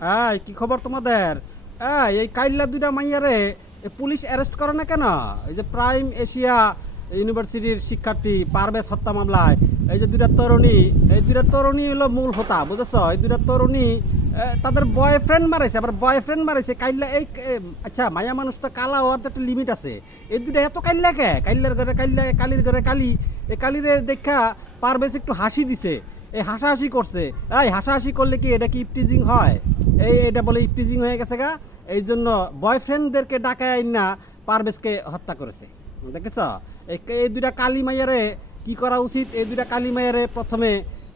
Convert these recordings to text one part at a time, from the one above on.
এই কি খবর তোমাদের? এই এই কাইল্লা দুইটা মাইয়ারে পুলিশ অ্যারেস্ট করে না কেন? এই যে প্রাইম এশিয়া ইউনিভার্সিটির শিক্ষার্থী, পারভেজ হত্যা মামলায়। এই যে দুইটা তরুণী, এই দুইটা তরুণী হলো মূল হোতা, বুঝেছ? এই দুইটা তরুণী তাদের বয়ফ্রেন্ড মারাইছে, আবার বয়ফ্রেন্ড মারাইছে, কাইল্লা এই আচ্ছা মায়া মানুষ তো কালা হওয়ার একটা লিমিট আছে। এই দুইটা এত কাইল্লা কে? কাইল্লার ঘরে কাইল্লা কালির ঘরে কালি এই কালিরে দেখা পারভেজ একটু হাসি দিছে। এই হাসাহাসি করছে। এই হাসাহাসি করলে কি এটা কি ইপটিজিং হয়? এই এটা বলে ইপটিজিং হয়ে গেছে গা। এই জন্য বয়ফ্রেন্ডদেরকে ডাকায় না পারভেজকে হত্যা করেছে। দেখেছ? এই এই দুইটা কালী মাইয়ারে কি করা উচিত? এই দুইটা কালী মাইয়ারে প্রথমে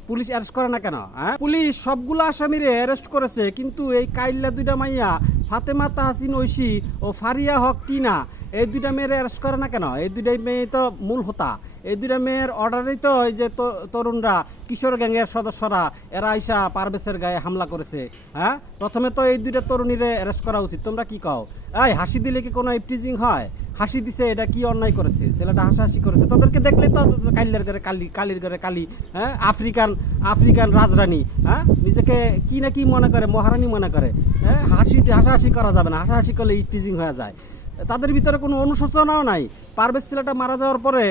পুলিশ অ্যারেস্ট করে না কেন হ্যাঁ? পুলিশ সবগুলো আসামিরে অ্যারেস্ট করেছে, কিন্তু এই কাইল্লা দুইটা মাইয়া ফাতেমা তাহসিন ঐশী ও ফারিয়া হক টিনা এই দুইটা মেয়ের অ্যারেস্ট করে না কেন? এই দুইটাই মেয়ে তো মূল হোতা। এই দুইটা মেয়ের অর্ডারেই তো এই যে তরুণরা, কিশোর গ্যাংয়ের সদস্যরা, এরা আইসা পারভেজের গায়ে হামলা করেছে। হ্যাঁ? প্রথমে তো এই দুইটা তরুণীরে অ্যারেস্ট করা উচিত। তোমরা কি কও? এই, হাসি দিলে কি কোনো ইপটিজিং হয়? হাসি দিছে, এটা কি অন্যায় করেছে? ছেলেটা হাসাহাসি করেছে। তোদেরকে দেখলে তো কালির ঘরে কালি কালির ঘরে কালি হ্যাঁ? আফ্রিকান আফ্রিকান রাজরানী হ্যাঁ? নিজেকে কি না কি মনে করে, মহারানী মনে করে হ্যাঁ? হাসি হাসাহাসি করা যাবে না। হাসাহাসি করলে ইপটিজিং হয়ে যায়। তাদের ভিতরে কোনো অনুশোচনাও নাই। পারভেজ ছেলেটা মারা যাওয়ার পরে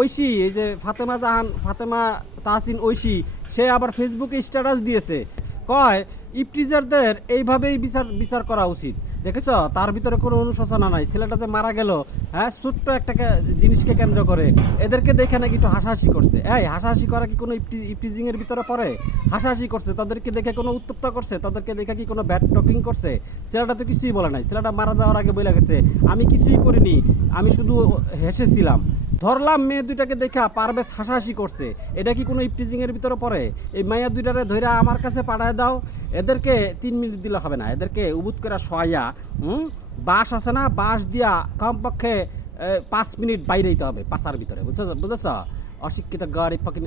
ঐশী, এই যে ফাতেমা জাহান, ফাতেমা তাহসিন ঐশী, সে আবার ফেসবুকে স্ট্যাটাস দিয়েছে। কয় ইপটিজারদের এইভাবেই বিচার বিচার করা উচিত। দেখেছ? তার ভিতরে কোনো অনুশোচনা নাই। ছেলেটা যে মারা গেল হ্যাঁ ছোট্ট একটা জিনিসকে কেন্দ্র করে। এদেরকে দেখে নাকি একটু হাসাহাসি করছে। এই, হাসাহাসি করা কি কোনো ইফটি এর ভিতরে পড়ে? হাসাহাসি করছে। তাদেরকে দেখে কোনো উত্তপ্ত করছে? তাদেরকে দেখে কি কোনো ব্যাড টকিং করছে? ছেলেটা তো কিছুই বলে নাই। ছেলেটা মারা যাওয়ার আগে বলে গেছে, আমি কিছুই করিনি। আমি শুধু হেসেছিলাম। ধরলাম মেয়ে দুইটাকে দেখা পারভেজ হাসাহাসি করছে। এটা কি কোনো ইপটিজিং এর ভিতরে পড়ে? এই মাইয়া দুইটারে ধরে আমার কাছে পাঠায় দাও। এদেরকে তিন মিনিট দিলে হবে না। এদেরকে উবুত করে শোয়া বাঁশ আছে না? বাঁশ দিয়া কমপক্ষে পাঁচ মিনিট বাইরে দিতে হবে পাশার ভিতরে। বুঝছ বুঝেছ? অশিক্ষিত গাড়ি ফাঁকি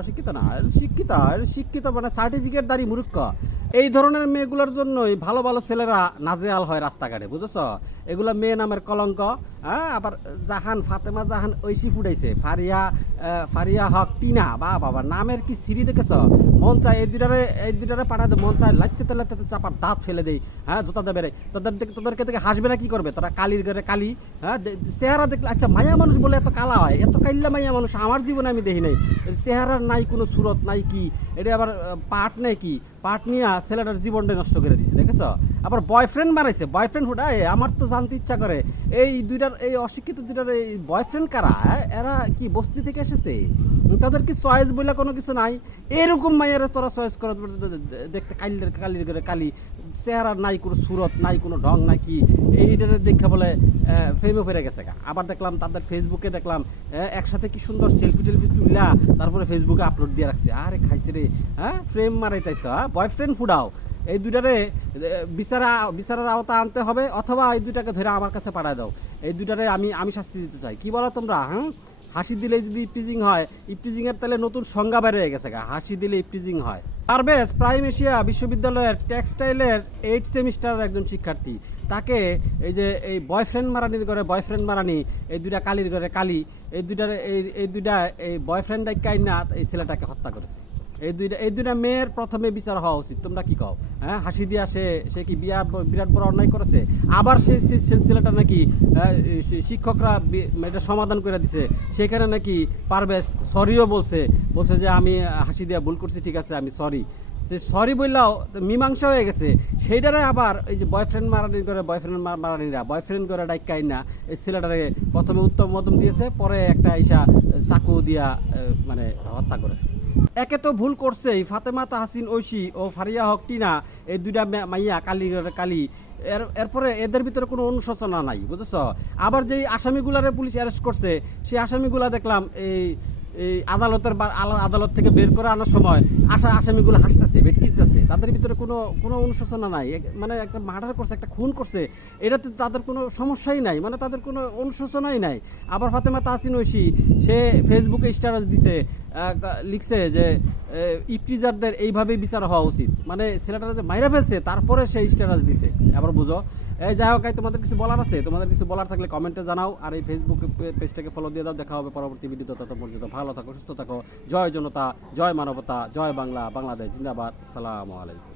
অশিক্ষিত না শিক্ষিত শিক্ষিত মানে সার্টিফিকেট দাঁড়ি মূর্খ। এই ধরনের মেয়েগুলোর জন্যই ভালো ভালো ছেলেরা নাজেয়াল হয় রাস্তাঘাটে। বুঝেছ? এগুলো মেয়ে নামের কলঙ্ক। হ্যাঁ আবার জাহান, ফাতেমা জাহান ঐশী ফুটাইছে। ফারিয়া ফারিয়া হক, টিনা, বা বাবা নামের কি সিঁড়ি দেখেছ? মন চায় এই দুটারে এই দুটারে পাঠাতে মন চায় লাইতে লাইতে চাপার দাঁত ফেলে দেই। হ্যাঁ জোতা দেবে রে। তোদের তোদেরকে দেখে হাসবে না কি করবে? তারা কালির ঘরে কালি হ্যাঁ চেহারা দেখলে আচ্ছা মায়া মানুষ বলে এত কালা হয়, এত কাইল্লা মায়া মানুষ আমার জীবনে আমি দেখি নাই। চেহারার নাই, কোনো সুরত নাই কি? এটা আবার পাট নেই কি? পাট নিয়ে ছেলেটার জীবনটা নষ্ট করে দিছে, দেখেছ? আবার বয়ফ্রেন্ড মারাইছে বয়ফ্রেন্ড এ, আমার তো জানতে ইচ্ছা করে। এই দুইটার, এই অশিক্ষিত দুইটার, এই বয়ফ্রেন্ড কারা? এরা কি বস্তি থেকে এসেছে? তাদের কি চয়েস বলে কোনো কিছু নাই। এরকম মায়ের তোরা চয়েস করে দেখতে কালির কালির করে কালি। চেহারা নাই, কোনো সুরত নাই, কোনো ঢং নাই, কি? এইটারে দেখে বলে ফেমে ফেরে গেছে আবার দেখলাম তাদের ফেসবুকে দেখলাম একসাথে কি সুন্দর সেলফি টেলফি তুললা, তারপরে ফেসবুকে আপলোড দিয়ে রাখছে। আরে খাইছে রে হ্যাঁ? ফ্রেম মারাইতেছ হ্যাঁ? বয়ফ্রেন্ড ফুডাও। এই দুইটারে বিচারা বিচারের আওতা আনতে হবে, অথবা এই দুইটাকে ধরে আমার কাছে পাঠায় দাও। এই দুইটারে আমি আমি শাস্তি দিতে চাই। কি বলো তোমরা হ্যাঁ? হাসি দিলে যদি ইপটিজিং হয় ইপটিজিং এর তাহলে নতুন সংজ্ঞা বের হয়ে গেছে হাসি দিলে ইপটিজিং হয়। পারভেজ, প্রাইম এশিয়া বিশ্ববিদ্যালয়ের টেক্সটাইলের এইট সেমিস্টারের একজন শিক্ষার্থী। তাকে এই যে এই বয়ফ্রেন্ড মারানির ঘরে বয়ফ্রেন্ড মারানি, এই দুইটা কালির ঘরে কালি, এই দুইটার, এই এই দুইটা এই বয়ফ্রেন্ড কাইনা এই ছেলেটাকে হত্যা করেছে। এই দুইটা এই দুইটা মেয়ের প্রথমে বিচার হওয়া উচিত। তোমরা কি কও? হ্যাঁ? হাসি দিয়া সে সে কি বিয়া বিরাট বড় অন্যায় করেছে? আবার সে ছেলেটা নাকি শিক্ষকরা এটা সমাধান করে দিছে। সেখানে নাকি পারভেজ সরিও বলছে। বলছে যে আমি হাসি দিয়া ভুল করছি, ঠিক আছে, আমি সরি। সে সরি বললাও মীমাংসা হয়ে গেছে। সেইটারে আবার এই যে বয়ফ্রেন্ড মারানি করে বয়ফ্রেন্ড মারানিরা বয়ফ্রেন্ড করে ডাইকাই না এই ছেলেটারে প্রথমে উত্তম মদম দিয়েছে, পরে একটা আইসা চাকু দিয়া মানে হত্যা করেছে। একে তো ভুল করছেই, ফাতেমা তাহসিন ঐশী ও ফারিয়া হক টিনা, এই দুইটা মাইয়া কালি কালী। এর, এরপরে এদের ভিতরে কোনো অনুশোচনা নাই, বুঝেছ? আবার যেই আসামিগুলারে পুলিশ অ্যারেস্ট করছে, সেই আসামিগুলা দেখলাম এই এই আদালতের আদালত থেকে বের করে আনার সময় আশা আসামিগুলো হাসতেছে, ভেটকিতেছে। তাদের ভিতরে কোনো কোনো অনুশোচনা নাই। মানে একটা মার্ডার করছে, একটা খুন করছে, এটাতে তাদের কোনো সমস্যাই নাই। মানে তাদের কোনো অনুশোচনাই নাই। আবার ফাতেমা তাহসিন ঐশী, সে ফেসবুকে স্ট্যাটাস দিছে লিখছে যে ইফতিজারদের এইভাবেই বিচার হওয়া উচিত। মানে ছেলেটা যে মাইরা ফেলছে, তারপরে সে স্ট্যাটাস দিছে। আবার বুঝো। এই যাই হোক তোমাদের কিছু বলার আছে? তোমাদের কিছু বলার থাকলে কমেন্টে জানাও, আর এই ফেসবুক পেজটাকে ফলো দিয়ে দাও, দেখা হবে পরবর্তী ভিডিওতে তত পর্যন্ত ভালো থাকো, সুস্থ থাকো। জয় জনতা, জয় মানবতা, জয় বাংলা, বাংলাদেশ, জিন্দাবাদ। সালাম আলাইকুম।